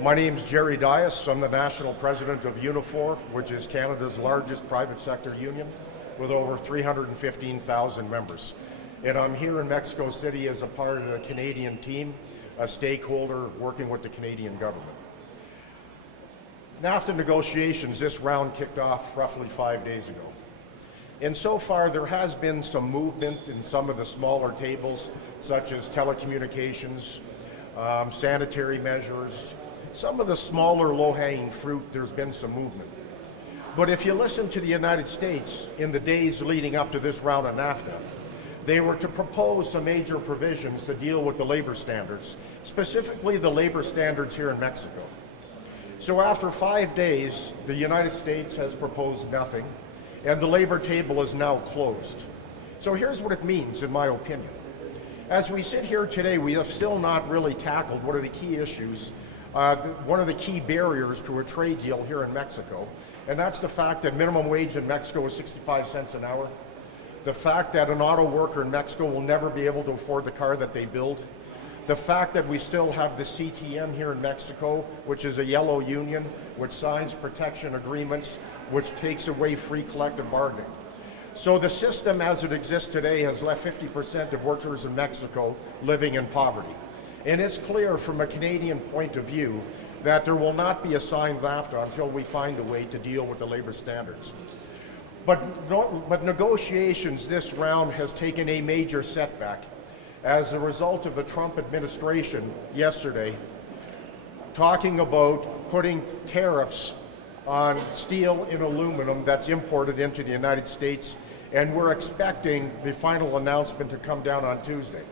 My name's Jerry Dias. I'm the national president of Unifor, which is Canada's largest private sector union with over 315,000 members. And I'm here in Mexico City as a part of the Canadian team, a stakeholder working with the Canadian government. NAFTA negotiations, this round kicked off roughly 5 days ago. And so far there has been some movement in some of the smaller tables, such as telecommunications, sanitary measures, some of the smaller low-hanging fruit, there's been some movement. But if you listen to the United States in the days leading up to this round of NAFTA, they were to propose some major provisions to deal with the labor standards, specifically the labor standards here in Mexico. So after 5 days, the United States has proposed nothing, and the labor table is now closed. So here's what it means, in my opinion. As we sit here today, we have still not really tackled what are the key issues, one of the key barriers to a trade deal here in Mexico, and that's the fact that minimum wage in Mexico is 65 cents an hour, the fact that an auto worker in Mexico will never be able to afford the car that they build, the fact that we still have the CTM here in Mexico, which is a yellow union, which signs protection agreements, which takes away free collective bargaining. So the system as it exists today has left 50% of workers in Mexico living in poverty. And it's clear from a Canadian point of view that there will not be a signed NAFTA until we find a way to deal with the labor standards. But negotiations this round has taken a major setback as a result of the Trump administration yesterday talking about putting tariffs on steel and aluminum that's imported into the United States, and we're expecting the final announcement to come down on Tuesday.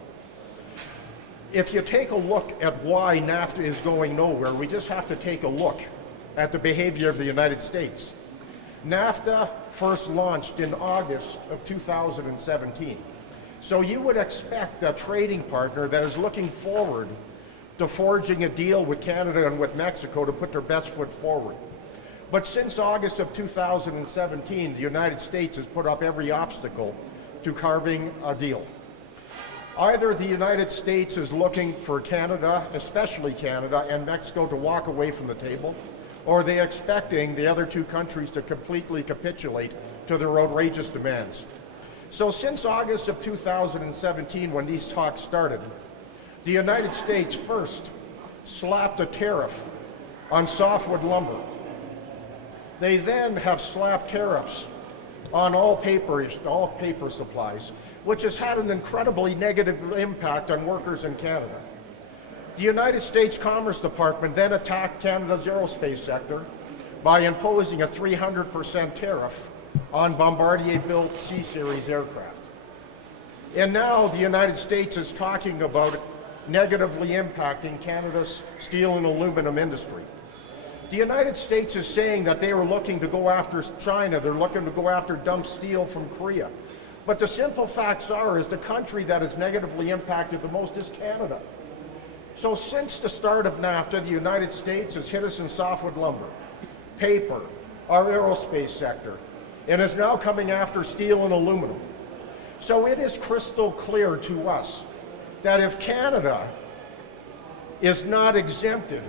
If you take a look at why NAFTA is going nowhere, we just have to take a look at the behavior of the United States. NAFTA first launched in August of 2017. So you would expect a trading partner that is looking forward to forging a deal with Canada and with Mexico to put their best foot forward. But since August of 2017, the United States has put up every obstacle to carving a deal. Either the United States is looking for Canada, especially Canada, and Mexico to walk away from the table, or they're expecting the other two countries to completely capitulate to their outrageous demands. So since August of 2017, when these talks started, the United States first slapped a tariff on softwood lumber. They then have slapped tariffs on all paper supplies, which has had an incredibly negative impact on workers in Canada. The United States Commerce Department then attacked Canada's aerospace sector by imposing a 300% tariff on Bombardier-built C-Series aircraft. And now the United States is talking about negatively impacting Canada's steel and aluminum industry. The United States is saying that they are looking to go after China, they're looking to go after dumped steel from Korea. But the simple facts is the country that is negatively impacted the most is Canada. So since the start of NAFTA, the United States has hit us in softwood lumber, paper, our aerospace sector, and is now coming after steel and aluminum. So it is crystal clear to us that if Canada is not exempted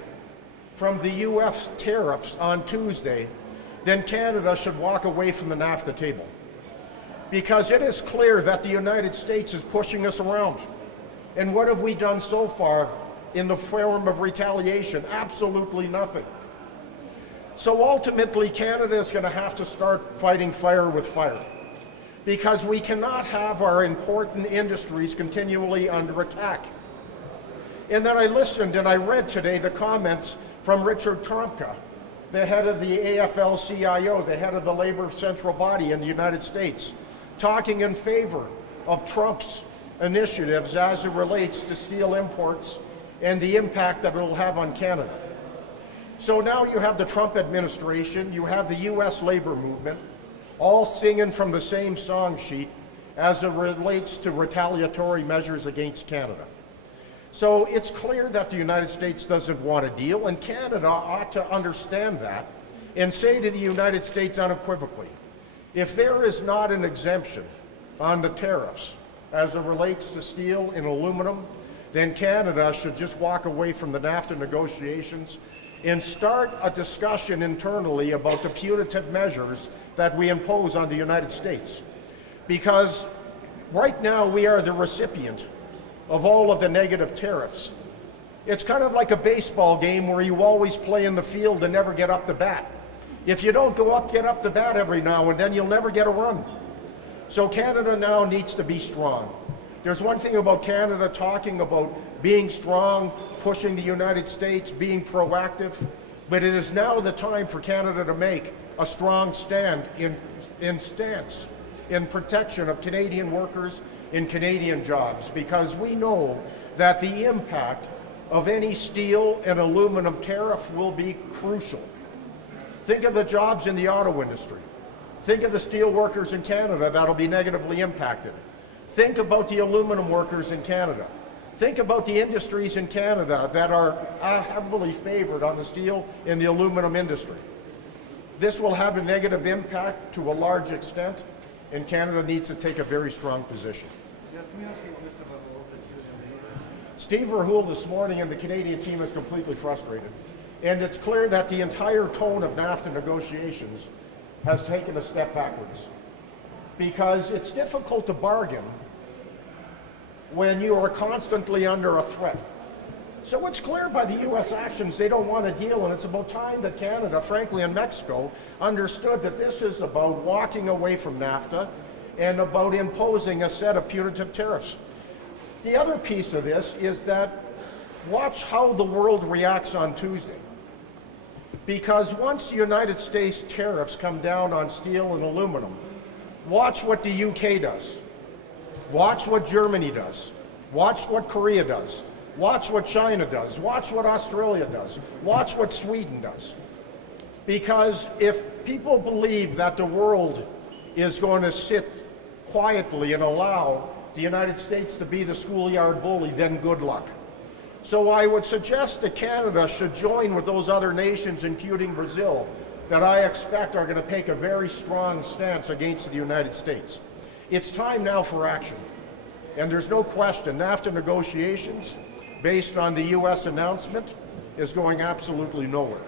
from the US tariffs on Tuesday, then Canada should walk away from the NAFTA table. Because it is clear that the United States is pushing us around. And what have we done so far in the form of retaliation? Absolutely nothing. So ultimately, Canada is going to have to start fighting fire with fire, because we cannot have our important industries continually under attack. And then I listened and I read today the comments from Richard Trumka, the head of the AFL-CIO, the head of the labor central body in the United States, talking in favor of Trump's initiatives as it relates to steel imports and the impact that it'll have on Canada. So now you have the Trump administration, you have the US labor movement, all singing from the same song sheet as it relates to retaliatory measures against Canada. So it's clear that the United States doesn't want a deal, and Canada ought to understand that and say to the United States unequivocally, if there is not an exemption on the tariffs as it relates to steel and aluminum, then Canada should just walk away from the NAFTA negotiations and start a discussion internally about the punitive measures that we impose on the United States. Because right now we are the recipient of all of the negative tariffs. It's kind of like a baseball game where you always play in the field and never get up to bat. If you don't get up to bat every now and then, you'll never get a run. So Canada now needs to be strong. There's one thing about Canada talking about being strong, pushing the United States, being proactive, but it is now the time for Canada to make a strong stand in protection of Canadian workers in Canadian jobs, because we know that the impact of any steel and aluminum tariff will be crucial. Think of the jobs in the auto industry. Think of the steel workers in Canada that'll be negatively impacted. Think about the aluminum workers in Canada. Think about the industries in Canada that are heavily favored on the steel and the aluminum industry. This will have a negative impact to a large extent, and Canada needs to take a very strong position. Yes, let me ask you Mr. Verhoeven, that you Steve Verhoeven this morning and the Canadian team is completely frustrated. And it's clear that the entire tone of NAFTA negotiations has taken a step backwards. Because it's difficult to bargain when you are constantly under a threat. So it's clear by the U.S. actions they don't want a deal, and it's about time that Canada, frankly, and Mexico understood that this is about walking away from NAFTA and about imposing a set of punitive tariffs. The other piece of this is that watch how the world reacts on Tuesday. Because once the United States tariffs come down on steel and aluminum, watch what the UK does. Watch what Germany does. Watch what Korea does. Watch what China does. Watch what Australia does. Watch what Sweden does. Because if people believe that the world is going to sit quietly and allow the United States to be the schoolyard bully, then good luck. So I would suggest that Canada should join with those other nations, including Brazil, that I expect are going to take a very strong stance against the United States. It's time now for action. And there's no question, NAFTA negotiations, based on the U.S. announcement, is going absolutely nowhere.